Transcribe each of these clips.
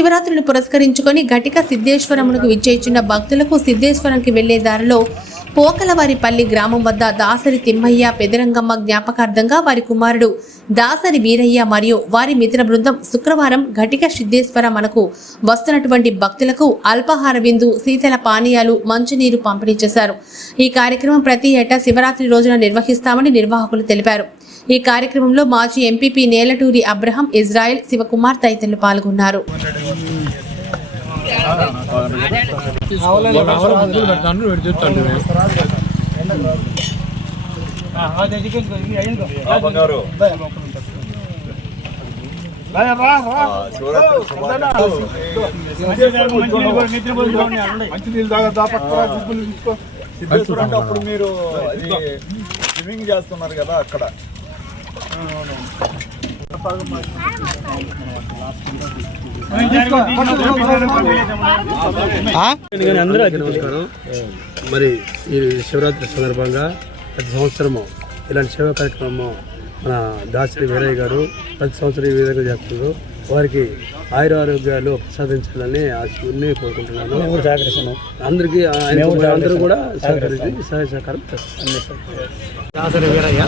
శివరాత్రిని పురస్కరించుకొని ఘటిక సిద్ధేశ్వరమునకు విచ్చేసిన భక్తులకు సిద్ధేశ్వరంకి వెళ్ళే దారిలో పోకలవారిపల్లి గ్రామం వద్ద దాసరి తిమ్మయ్య పెదరంగమ్మ జ్ఞాపకార్థంగా వారి కుమారుడు దాసరి వీరయ్య మరియు వారి మిత్ర బృందం శుక్రవారం ఘటిక సిద్ధేశ్వర మనకు వస్తున్నటువంటి భక్తులకు అల్పాహార విందు శీతల పానీయాలు మంచినీరు పంపిణీ చేశారు. ఈ కార్యక్రమం ప్రతి ఏటా శివరాత్రి రోజున నిర్వహిస్తామని నిర్వాహకులు తెలిపారు. ఈ కార్యక్రమంలో మాజీ MPP Nelaturi Abraham Israel Shivakumar తదితరులు పాల్గొన్నారు గుబ్బులు తీసుకో సిద్ధేశ్వరం అప్పుడు మీరు అది స్విమ్మింగ్ చేస్తున్నారు కదా అక్కడ అందరికీ నమస్కారం మరి ఈ శివరాత్రి సందర్భంగా ప్రతి సంవత్సరము ఇలాంటి సేవా కార్యక్రమం మన దాసరి వీరయ్య గారు ప్రతి సంవత్సరం ఈ విధంగా చేస్తున్నారు వారికి ఆయుర ఆరోగ్యాలు ప్రసాదించాలని ఆ శివుని కోరుకుంటున్నాను అందరికీ అందరూ కూడా సహకరించి సహాయ సహకారం చేస్తారు దాసరి వీరయ్య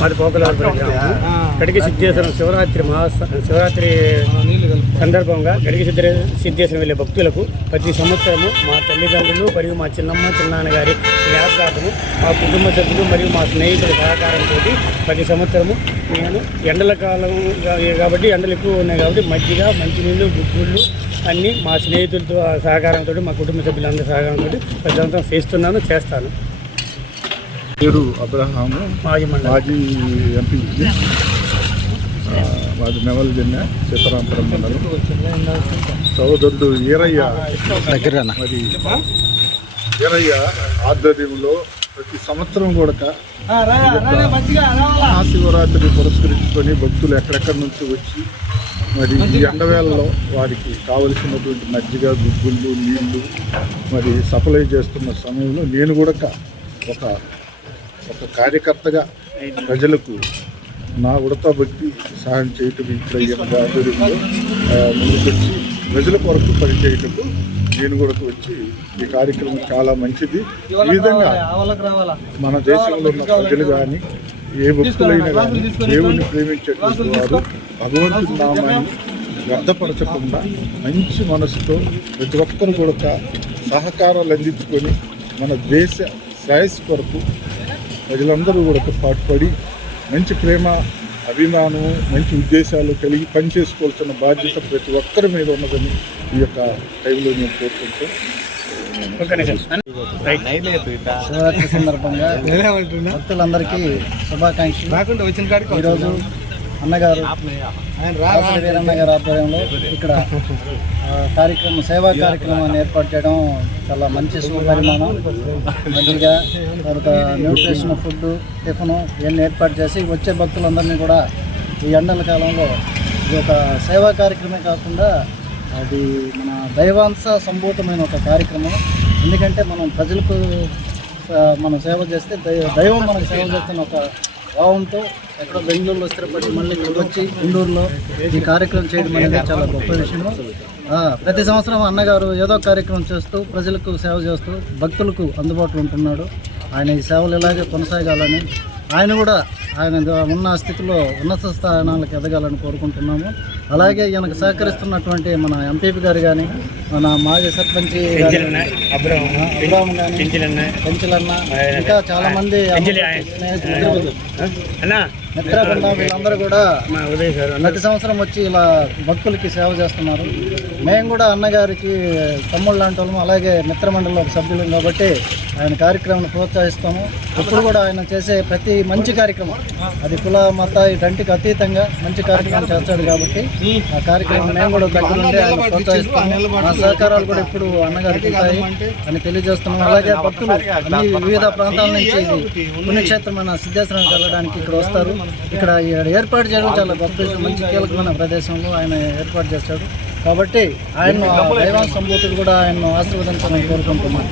మాది పోకలవారిపల్లి గ్రామం. గడికి సిద్ధేశ్వరం శివరాత్రి మహా శివరాత్రి సందర్భంగా గడికి సిద్ధ సిద్ధేశ్వరం వెళ్ళే భక్తులకు ప్రతి సంవత్సరము మా తల్లిదండ్రులు మరియు మా చిన్నమ్మ చిన్నాన్న గారి జ్ఞాపకార్థము మా కుటుంబ సభ్యులు మరియు మా స్నేహితుల సహకారంతో ప్రతి సంవత్సరము నేను ఎండల కాలం కాబట్టి ఎండలు ఎక్కువ ఉన్నాయి కాబట్టి మజ్జిగ మంచినీళ్ళు గుగ్గుళ్ళు అన్నీ మా స్నేహితులతో సహకారంతో మా కుటుంబ సభ్యులందరి సహకారంతో ప్రతి సంవత్సరం చేస్తున్నాను చేస్తాను. పేరు అబ్రహాము మాజీ ఎంపీ మాది నెవల్ జిల్లా సీతారాంపురం మండలం. సోదరుడు ఈరయ్య మరి ఈరయ్య ఆధ్వర్యంలో ప్రతి సంవత్సరం కూడా మహాశివరాత్రి పురస్కరించుకొని భక్తులు ఎక్కడెక్కడి నుంచి వచ్చి మరి ఈ ఎండవేళలో వారికి కావలసినటువంటి మజ్జిగ గుగ్గుళ్ళు నీళ్ళు మరి సప్లై చేస్తున్న సమయంలో నేను కూడా ఒక ఒక కార్యకర్తగా ప్రజలకు నా ఉడత భక్తి సహాయం చేయటం ఇంట్లో ఆధ్వర్యంలో ముందుకొచ్చి ప్రజల కొరకు పనిచేయటకు నేను కూడా వచ్చి ఈ కార్యక్రమం చాలా మంచిది. ఈ విధంగా మన దేశంలో ఉన్న ప్రజలు కానీ ఏ భక్తులైనా కానీ దేవుణ్ణి ప్రేమించేటువంటి వారు భగవంతుడి నామాన్ని వ్యర్థపరచకుండా మంచి మనసుతో ప్రతి ఒక్కరు కూడా సహకారాలు అందించుకొని మన దేశ శ్రేయస్సు కొరకు ప్రజలందరూ కూడా పాటుపడి మంచి ప్రేమ అభిమానము మంచి ఉద్దేశాలు కలిగి పనిచేసుకోవాల్సిన బాధ్యత ప్రతి ఒక్కరి మీద ఉన్నదని ఈ యొక్క టైంలో నేను కోరుకుంటూ శివరాత్రి సందర్భంగా భక్తులందరికీ శుభాకాంక్షలు. ఈరోజు అన్నగారు వీరన్న గారి ఆధ్వర్యంలో ఇక్కడ కార్యక్రమం సేవా కార్యక్రమాన్ని ఏర్పాటు చేయడం చాలా మంచి శుభపరిమాణం మంచిగా తర్వాత న్యూట్రిషన్ ఫుడ్ టిఫిన్ ఇవన్నీ ఏర్పాటు చేసి వచ్చే భక్తులందరినీ కూడా ఈ ఎండల కాలంలో ఇది ఒక సేవా కార్యక్రమే కాకుండా అది మన దైవాంశ సంభూతమైన ఒక కార్యక్రమం. ఎందుకంటే మనం ప్రజలకు మనం సేవ చేస్తే దైవం మనకు సేవ చేస్తున్న ఒక భావంతో ఎక్కడ బెంగళూరులో స్థిరపడి మళ్ళీ ఇక్కడికి వచ్చి గుండూరులో ఈ కార్యక్రమం చేయడం అనేది చాలా గొప్ప విషయం. ప్రతి సంవత్సరం అన్నగారు ఏదో కార్యక్రమం చేస్తూ ప్రజలకు సేవ చేస్తూ భక్తులకు అందుబాటులో ఉంటున్నాడు. ఆయన ఈ సేవలు ఇలాగే కొనసాగాలని ఆయన కూడా ఆయన ఉన్న స్థితిలో ఉన్నత స్థానాలకు ఎదగాలని కోరుకుంటున్నాము. అలాగే ఈయనకు సహకరిస్తున్నటువంటి మన ఎంపీపీ గారు కానీ మన మాజీ సర్పంచ్ అబ్రాహం కానీ పెంచలన్న ఇంకా చాలా మంది మిత్రబృంద వీళ్ళందరూ కూడా ప్రతి సంవత్సరం వచ్చి ఇలా భక్తులకి సేవ చేస్తున్నారు. మేము కూడా అన్నగారికి తమ్ముళ్ళు లాంటి వాళ్ళము అలాగే మిత్రమండలిలో ఒక సభ్యులం కాబట్టి ఆయన కార్యక్రమాన్ని ప్రోత్సహిస్తాము. ఇప్పుడు కూడా ఆయన చేసే ప్రతి మంచి కార్యక్రమం. అది కుల మత ఇటంటికి అతీతంగా మంచి కార్యక్రమం చేస్తాడు కాబట్టి ఆ కార్యక్రమం మేము కూడా దగ్గరుండి ఆయన ప్రోత్సహిస్తాము. మా సహకారాలు కూడా ఇప్పుడు అన్నగారికి ఉంటాయి అని తెలియజేస్తున్నాము. అలాగే భక్తులు అన్ని వివిధ ప్రాంతాల నుంచి ఇది పుణ్యక్షేత్రమైన సిద్ధేశ్వరానికి వెళ్ళడానికి ఇక్కడ వస్తారు. ఇక్కడ ఏర్పాటు చేయడం చాలా గొప్ప మంచి కీలకమైన ప్రదేశంలో ఆయన ఏర్పాటు చేస్తాడు. కాబట్టి ఆయన దైవాంశ సంభూతులు కూడా ఆయన ఆశీర్వదించాలని కోరుకుంటున్నాను.